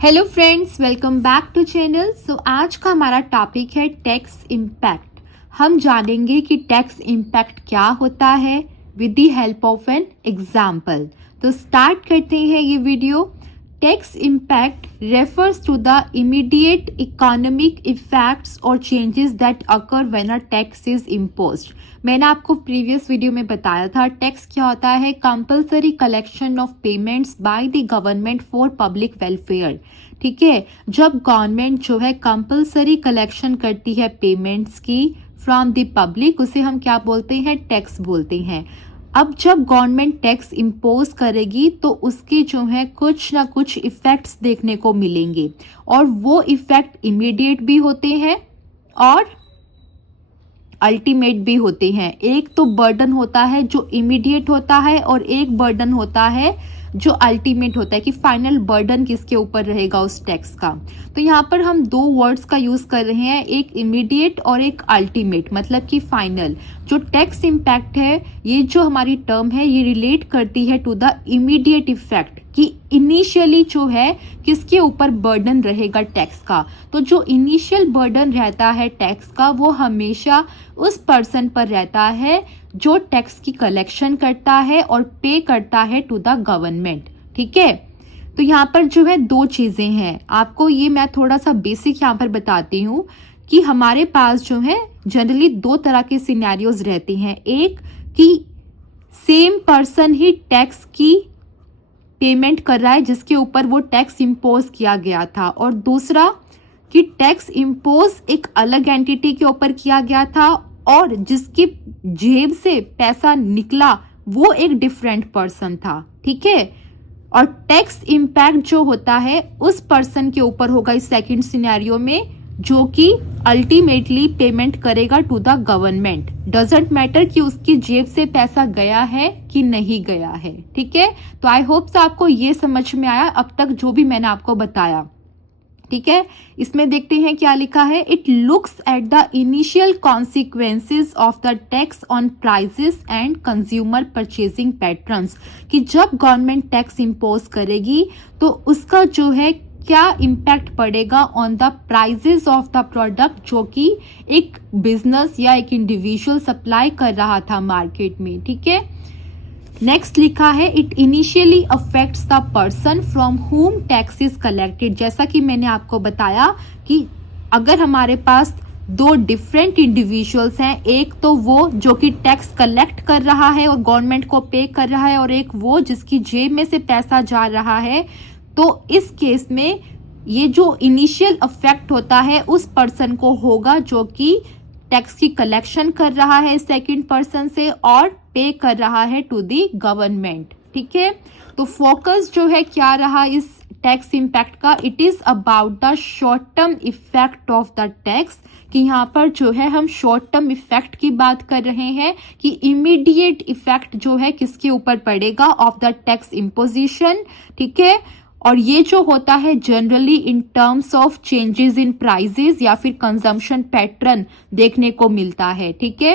Hello friends, welcome back to channel. आज का हमारा टॉपिक है टैक्स इम्पैक्ट। हम जानेंगे कि टैक्स इम्पैक्ट क्या होता है with the help of an example. तो स्टार्ट करते हैं ये video. Tax impact refers to the immediate economic effects और changes that occur when a tax is imposed. मैंने आपको प्रीवियस वीडियो में बताया था टैक्स क्या होता है। Compulsory collection of payments by the government for public welfare. ठीक है, जब गवर्नमेंट जो है कंपल्सरी कलेक्शन करती है पेमेंट्स की फ्रॉम द पब्लिक, उसे हम क्या बोलते हैं, टैक्स बोलते हैं। अब जब गवर्नमेंट टैक्स इम्पोज करेगी तो उसके जो है कुछ ना कुछ इफेक्ट्स देखने को मिलेंगे, और वो इफेक्ट इमीडिएट भी होते हैं और अल्टीमेट भी होते हैं। एक तो बर्डन होता है जो इमीडिएट होता है, और एक बर्डन होता है जो अल्टीमेट होता है कि फाइनल बर्डन किसके ऊपर रहेगा उस टैक्स का। तो यहाँ पर हम दो वर्ड्स का यूज कर रहे हैं, एक इमीडिएट और एक अल्टीमेट, मतलब कि फाइनल। जो टैक्स इम्पैक्ट है, ये जो हमारी टर्म है, ये रिलेट करती है टू द इमीडिएट इफेक्ट कि इनिशियली जो है किसके ऊपर बर्डन रहेगा टैक्स का। तो जो इनिशियल बर्डन रहता है टैक्स का, वो हमेशा उस पर्सन पर रहता है जो टैक्स की कलेक्शन करता है और पे करता है टू द गवर्नमेंट। ठीक है, तो यहाँ पर जो है दो चीजें हैं। आपको ये मैं थोड़ा सा बेसिक यहाँ पर बताती हूँ कि हमारे पास जो है जनरली दो तरह के सिनेरियोज रहते हैं। एक कि सेम पर्सन ही टैक्स की पेमेंट कर रहा है जिसके ऊपर वो टैक्स इम्पोज किया गया था, और दूसरा कि टैक्स इम्पोज एक अलग एंटिटी के ऊपर किया गया था और जिसकी जेब से पैसा निकला वो एक डिफरेंट पर्सन था। ठीक है, और टैक्स इम्पैक्ट जो होता है उस पर्सन के ऊपर होगा इस सेकंड सिनेरियो में, जो कि अल्टीमेटली पेमेंट करेगा to the government. Doesn't matter कि उसकी जेब से पैसा गया है कि नहीं गया है। ठीक है, तो आई होप आपको ये समझ में आया अब तक जो भी मैंने आपको बताया। ठीक है, इसमें देखते हैं क्या लिखा है। It looks at the initial consequences of the tax on prices and consumer purchasing patterns, कि जब गवर्नमेंट टैक्स इम्पोज करेगी तो उसका जो है क्या इम्पैक्ट पड़ेगा on the prices of the product जो कि एक बिजनेस या एक इंडिविजुअल सप्लाई कर रहा था मार्केट में। ठीक है, नेक्स्ट लिखा है it initially affects the person from हुम टैक्स इज कलेक्टेड। जैसा कि मैंने आपको बताया कि अगर हमारे पास दो डिफरेंट इंडिविजुअल्स हैं, एक तो वो जो कि टैक्स कलेक्ट कर रहा है और गवर्नमेंट को पे कर रहा है, और एक वो जिसकी जेब में से पैसा जा रहा है, तो इस केस में ये जो इनिशियल अफेक्ट होता है उस पर्सन को होगा जो कि टैक्स की कलेक्शन कर रहा है सेकंड पर्सन से और पे कर रहा है टू दी गवर्नमेंट। ठीक है, तो फोकस जो है क्या रहा इस टैक्स इम्पैक्ट का, it is about the short term effect of the tax, कि यहाँ पर जो है हम शॉर्ट टर्म इफेक्ट की बात कर रहे हैं कि इमीडिएट इफेक्ट जो है किसके ऊपर पड़ेगा ऑफ द टैक्स इम्पोजिशन। ठीक है, और ये जो होता है generally in terms of changes in prices या फिर कंजम्पशन पैटर्न देखने को मिलता है। ठीक है,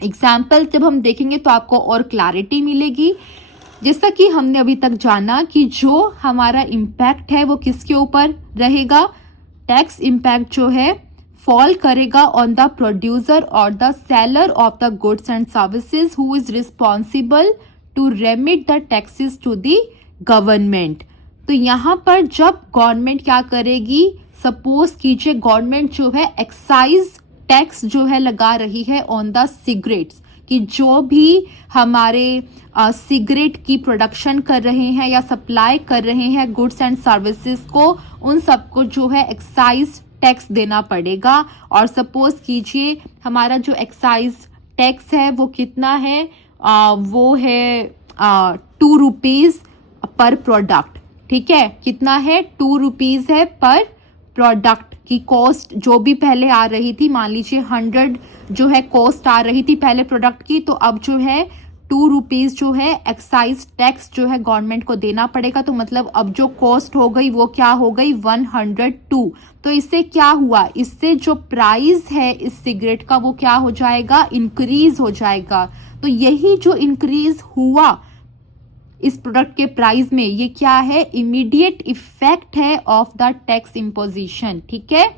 एग्जाम्पल जब हम देखेंगे तो आपको और क्लैरिटी मिलेगी। जैसा कि हमने अभी तक जाना कि जो हमारा इम्पैक्ट है वो किसके ऊपर रहेगा, टैक्स इम्पैक्ट जो है फॉल करेगा ऑन द प्रोड्यूसर और the seller of the goods and services who is responsible to remit the taxes to the government. तो यहाँ पर जब गवर्नमेंट क्या करेगी, सपोज कीजिए गवर्नमेंट जो है एक्साइज टैक्स जो है लगा रही है ऑन द सिगरेट्स, कि जो भी हमारे सिगरेट की प्रोडक्शन कर रहे हैं या सप्लाई कर रहे हैं गुड्स एंड सर्विसेज को, उन सबको जो है एक्साइज टैक्स देना पड़ेगा। और सपोज कीजिए हमारा जो एक्साइज टैक्स है वो कितना है, वो है 2 रुपीज पर प्रोडक्ट। ठीक है, कितना है, 2 रुपीज है पर प्रोडक्ट की कॉस्ट जो भी पहले आ रही थी, मान लीजिए 100 जो है कॉस्ट आ रही थी पहले प्रोडक्ट की, तो अब जो है 2 रुपीज जो है एक्साइज टैक्स जो है गवर्नमेंट को देना पड़ेगा। तो मतलब अब जो कॉस्ट हो गई वो क्या हो गई, 102। तो इससे क्या हुआ, इससे जो प्राइस है इस सिगरेट का वो क्या हो जाएगा, इंक्रीज हो जाएगा। तो यही जो इंक्रीज हुआ इस प्रोडक्ट के प्राइस में, ये क्या है, इमीडिएट इफेक्ट है ऑफ द टैक्स इम्पोजिशन, ठीक है।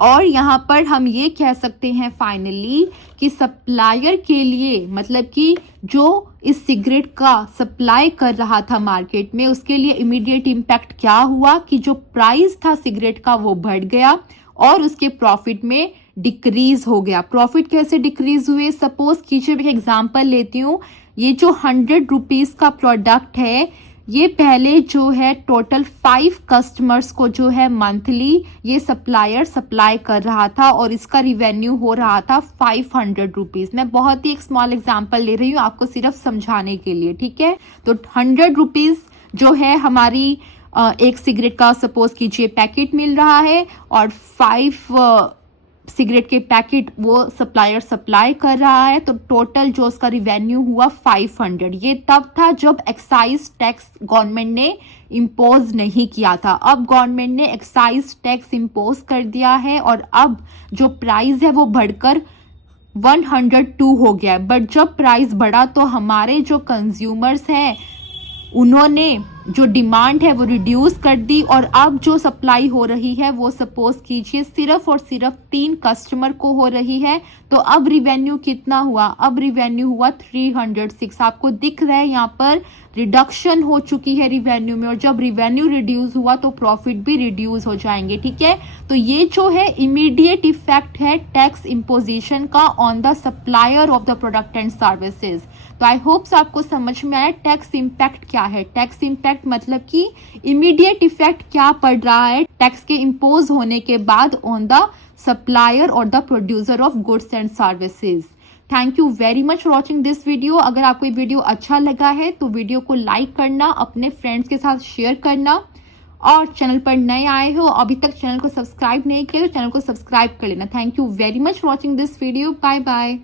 और यहाँ पर हम ये कह सकते हैं फाइनली कि सप्लायर के लिए, मतलब कि जो इस सिगरेट का सप्लाई कर रहा था मार्केट में, उसके लिए इमीडिएट इम्पैक्ट क्या हुआ कि जो प्राइस था सिगरेट का वो बढ़ गया और उसके प्रॉफिट में डिक्रीज हो गया। प्रॉफिट कैसे डिक्रीज हुए, सपोज कीजिए मैं एग्जांपल लेती हूँ, ये जो 100 रुपीज का प्रोडक्ट है, ये पहले जो है टोटल 5 कस्टमर्स को जो है मंथली ये सप्लायर सप्लाई कर रहा था और इसका रिवेन्यू हो रहा था 500 रुपीज। मैं बहुत ही एक स्मॉल एग्जांपल ले रही हूँ आपको सिर्फ समझाने के लिए, ठीक है। तो 100 रुपीज जो है हमारी एक सिगरेट का सपोज कीजिए पैकेट मिल रहा है और 5 सिगरेट के पैकेट वो सप्लायर सप्लाई कर रहा है, तो टोटल जो उसका रिवेन्यू हुआ 500। ये तब था जब एक्साइज टैक्स गवर्नमेंट ने इम्पोज नहीं किया था। अब गवर्नमेंट ने एक्साइज टैक्स इम्पोज कर दिया है और अब जो प्राइस है वो बढ़कर 102 हो गया। बट जब प्राइस बढ़ा तो हमारे जो कंज्यूमर्स हैं उन्होंने जो डिमांड है वो रिड्यूस कर दी और अब जो सप्लाई हो रही है वो सपोज कीजिए सिर्फ और सिर्फ 3 कस्टमर को हो रही है। तो अब रिवेन्यू कितना हुआ, अब रिवेन्यू हुआ 306। आपको दिख रहा है यहाँ पर रिडक्शन हो चुकी है रिवेन्यू में, और जब रिवेन्यू रिड्यूस हुआ तो प्रॉफिट भी रिड्यूस हो जाएंगे, ठीक है। तो ये जो है इमीडिएट इफेक्ट है टैक्स इम्पोजिशन का on the supplier of the product and services. तो आई होप्स आपको समझ में आया टैक्स इम्पैक्ट क्या है। टैक्स इम्पैक्ट मतलब कि इमीडिएट इफेक्ट क्या पड़ रहा है टैक्स के इम्पोज होने के बाद ऑन द सप्लायर और the producer of goods and services. Thank you very much for watching this video. अगर आपको ये वीडियो अच्छा लगा है तो वीडियो को लाइक करना, अपने फ्रेंड्स के साथ शेयर करना, और चैनल पर नए आए हो अभी तक चैनल को सब्सक्राइब नहीं किया तो चैनल को सब्सक्राइब कर लेना। Thank you very much for watching this video. Bye bye.